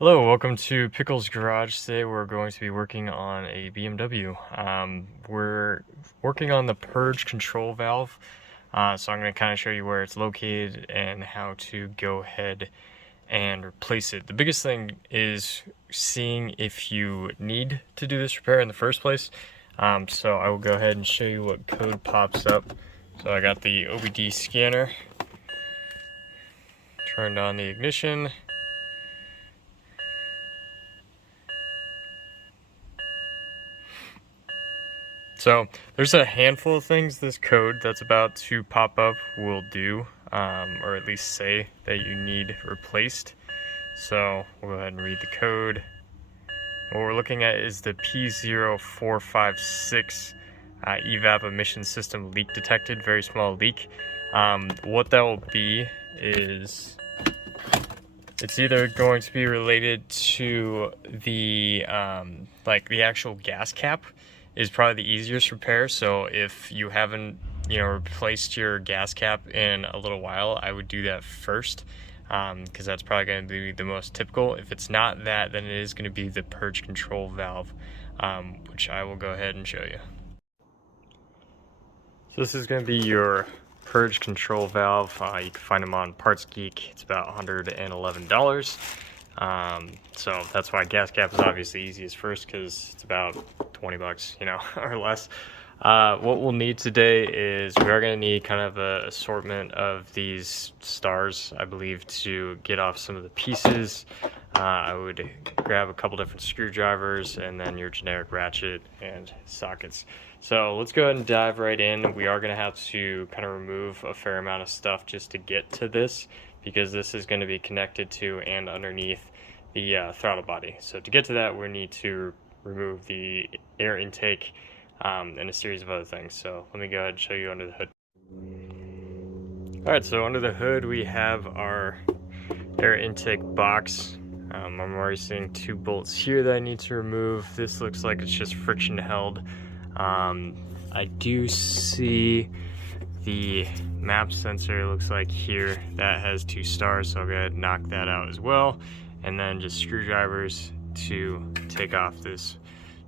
Hello, welcome to Pickle's Garage. Today we're going to be working on a BMW. We're working on the purge control valve, so I'm going to kind of show you where it's located and how to go ahead and replace it. The biggest thing is seeing if you need to do this repair in the first place. So I will go ahead and show you what code pops up. So I got the OBD scanner, turned on the ignition. So there's a handful of things this code that's about to pop up will do, or at least say that you need replaced. So we'll go ahead and read the code. What we're looking at is the P0456 evap emission system leak detected, very small leak. What that will be is it's either going to be related to the the actual gas cap is probably the easiest repair. So if you haven't replaced your gas cap in a little while, I would do that first, because that's probably going to be the most typical. If it's not that, then it is going to be the purge control valve, which I will go ahead and show you. So this is going to be your purge control valve. You can find them on Parts Geek. It's about $111. So that's why gas cap is obviously easiest first, because it's about 20 bucks, or less. What we'll need today is we are going to need kind of an assortment of these stars, I believe, to get off some of the pieces. I would grab a couple different screwdrivers and then your generic ratchet and sockets. So let's go ahead and dive right in. We are going to have to kind of remove a fair amount of stuff just to get to this, because this is going to be connected to and underneath the throttle body. So to get to that, we need to remove the air intake and a series of other things. So let me go ahead and show you under the hood. Alright, so under the hood we have our air intake box. I'm already seeing 2 bolts here that I need to remove. This looks like it's just friction held. I do see the map sensor, looks like here, that has 2 stars, so I'll go ahead and knock that out as well. And then just screwdrivers to take off this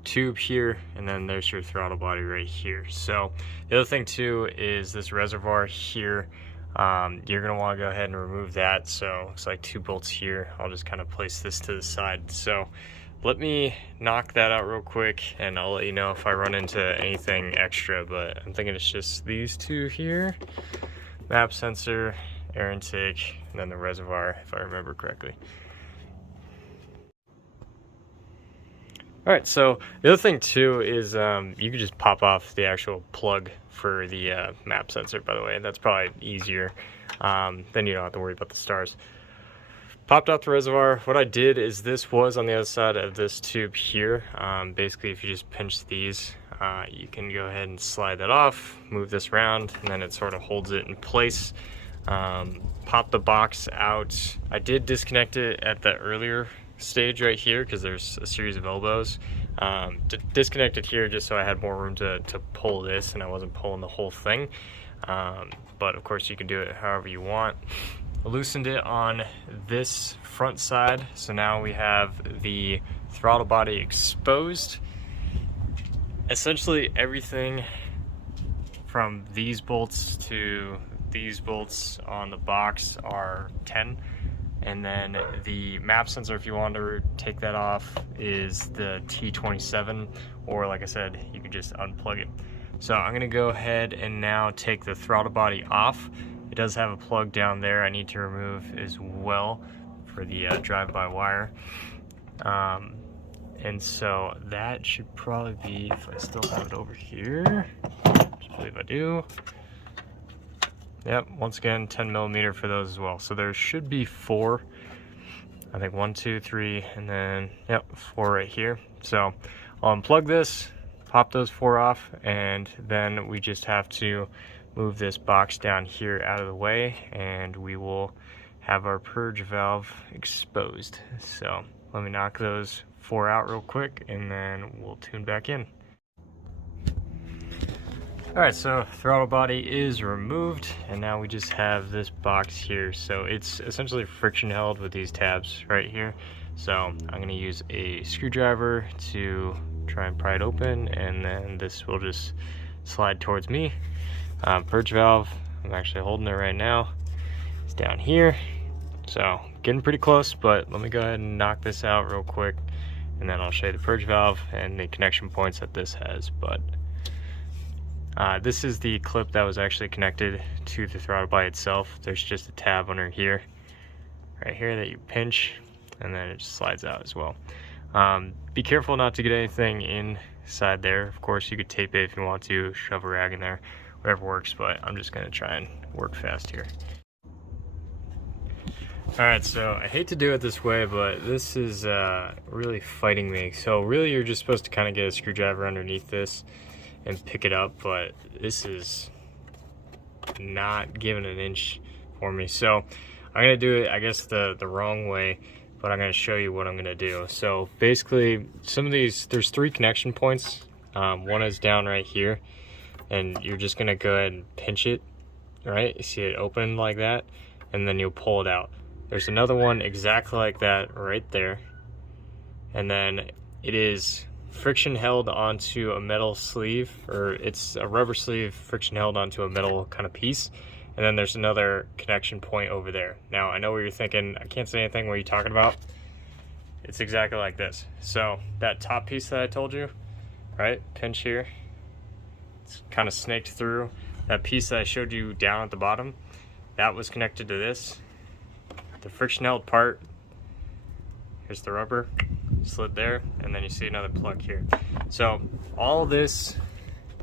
tube here, and then there's your throttle body right here. So the other thing too is this reservoir here. You're going to want to go ahead and remove that. So looks like 2 bolts here. I'll just kind of place this to the side. So let me knock that out real quick, and I'll let you know if I run into anything extra, but I'm thinking it's just these 2 here. Map sensor, air intake, and then the reservoir, if I remember correctly. Alright, so the other thing too is you could just pop off the actual plug for the map sensor, by the way. That's probably easier. Then you don't have to worry about the stars. Popped off the reservoir. What I did is this was on the other side of this tube here. Basically, if you just pinch these, you can go ahead and slide that off, move this around, and then it sort of holds it in place. Pop the box out. I did disconnect it at the earlier stage right here because there's a series of elbows. Disconnected here just so I had more room to pull this and I wasn't pulling the whole thing. But of course you can do it however you want. I loosened it on this front side, so now we have the throttle body exposed. Essentially everything from these bolts to these bolts on the box are 10. And then the map sensor, if you want to take that off, is the T27, or like I said, you can just unplug it. So I'm going to go ahead and now take the throttle body off. It does have a plug down there I need to remove as well for the drive-by-wire. And so that should probably be, if I still have it over here, I believe I do. Yep, once again, 10 millimeter for those as well. So there should be 4. I think 1, 2, 3, and then, yep, 4 right here. So I'll unplug this, pop those 4 off, and then we just have to move this box down here out of the way, and we will have our purge valve exposed. So let me knock those 4 out real quick, and then we'll tune back in. Alright, so throttle body is removed, and now we just have this box here. So it's essentially friction held with these tabs right here. So I'm gonna use a screwdriver to try and pry it open, and then this will just slide towards me. Purge valve, I'm actually holding it right now. It's down here. So getting pretty close, but let me go ahead and knock this out real quick, and then I'll show you the purge valve and the connection points that this has. But this is the clip that was actually connected to the throttle by itself. There's just a tab under here, right here, that you pinch, and then it just slides out as well. Be careful not to get anything inside there. Of course, you could tape it if you want to, shove a rag in there, whatever works, but I'm just gonna try and work fast here. Alright, so I hate to do it this way, but this is really fighting me. So really you're just supposed to kind of get a screwdriver underneath this and pick it up, but this is not giving an inch for me. So I'm going to do it, I guess, the wrong way, but I'm going to show you what I'm going to do. So basically, some of these, there's 3 connection points. One is down right here, and you're just going to go ahead and pinch it, right? You see it open like that, and then you'll pull it out. There's another one exactly like that right there, and then it is friction held onto a metal sleeve, or it's a rubber sleeve friction held onto a metal kind of piece, and then there's another connection point over there. Now I know what you're thinking, I can't say anything, what are you talking about? It's exactly like this. So that top piece that I told you, right, pinch here, it's kind of snaked through. That piece that I showed you down at the bottom, that was connected to this. The friction held part, here's the rubber, slid there, and then you see another plug here. So all this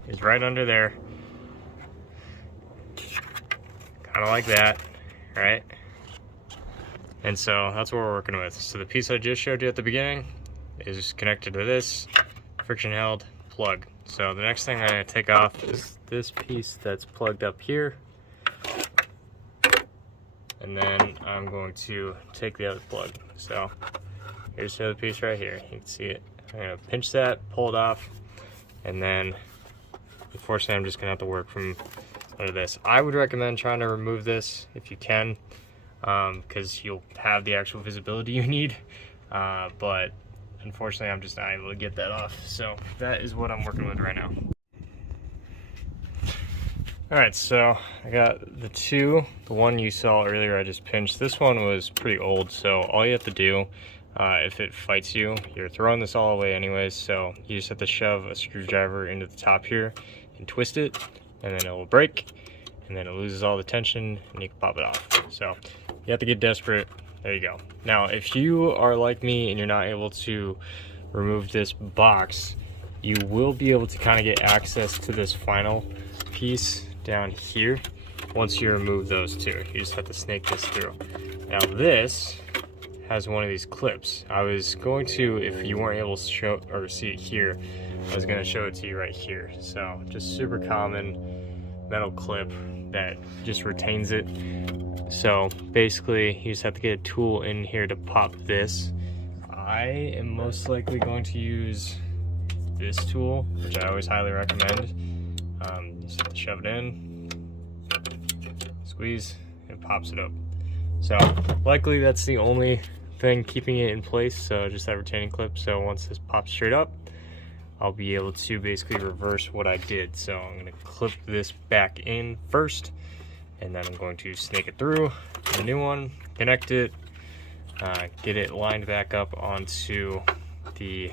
is right under there, kind of like that, right? And so that's what we're working with. So the piece I just showed you at the beginning is connected to this friction held plug. So the next thing I'm going to take off is this piece that's plugged up here. And then I'm going to take the other plug. So here's the other piece right here. You can see it. I'm going to pinch that, pull it off, and then unfortunately I'm just going to have to work from under this. I would recommend trying to remove this if you can, because you'll have the actual visibility you need. But unfortunately I'm just not able to get that off. So that is what I'm working with right now. Alright, so I got the two. The one you saw earlier I just pinched. This one was pretty old, so all you have to do, if it fights you, you're throwing this all away anyways, so you just have to shove a screwdriver into the top here and twist it, and then it will break, and then it loses all the tension, and you can pop it off. So you have to get desperate. There you go. Now, if you are like me and you're not able to remove this box, you will be able to kind of get access to this final piece down here once you remove those two. You just have to snake this through. Now this has one of these clips. I was going to, if you weren't able to show or see it here, I was going to show it to you right here. So just super common metal clip that just retains it. So basically you just have to get a tool in here to pop this. I am most likely going to use this tool, which I always highly recommend. Just have to shove it in, squeeze, and it pops it up. So likely that's the only thing keeping it in place, so just that retaining clip. So once this pops straight up, I'll be able to basically reverse what I did. So I'm going to clip this back in first, and then I'm going to snake it through the new one, connect it, get it lined back up onto the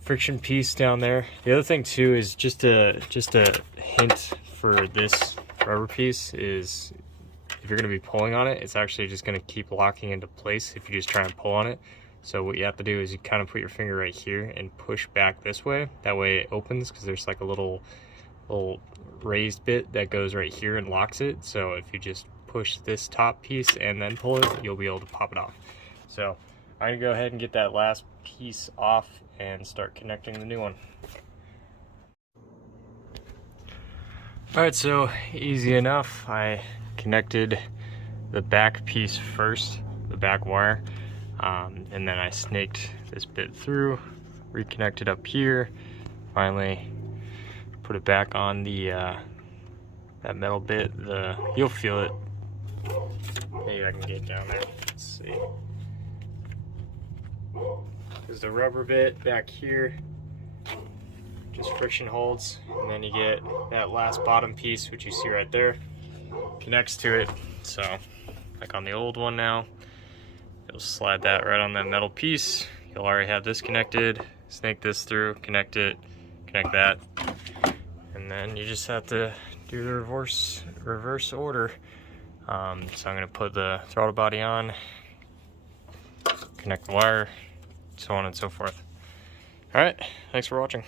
friction piece down there. The other thing too is just a hint for this rubber piece is if you're going to be pulling on it, it's actually just going to keep locking into place if you just try and pull on it. So what you have to do is you kind of put your finger right here and push back this way. That way it opens, because there's like a little raised bit that goes right here and locks it. So if you just push this top piece and then pull it, you'll be able to pop it off. So I'm going to go ahead and get that last piece off and start connecting the new one. Alright, so easy enough. I connected the back piece first, the back wire, and then I snaked this bit through, reconnected up here, finally put it back on the that metal bit. You'll feel it. Maybe I can get down there. Let's see. There's the rubber bit back here, just friction holds, and then you get that last bottom piece, which you see right there, connects to it. So like on the old one now, you'll slide that right on that metal piece. You'll already have this connected, snake this through, connect it, connect that, and then you just have to do the reverse order. So I'm going to put the throttle body on, connect the wire, so on and so forth. Alright, thanks for watching.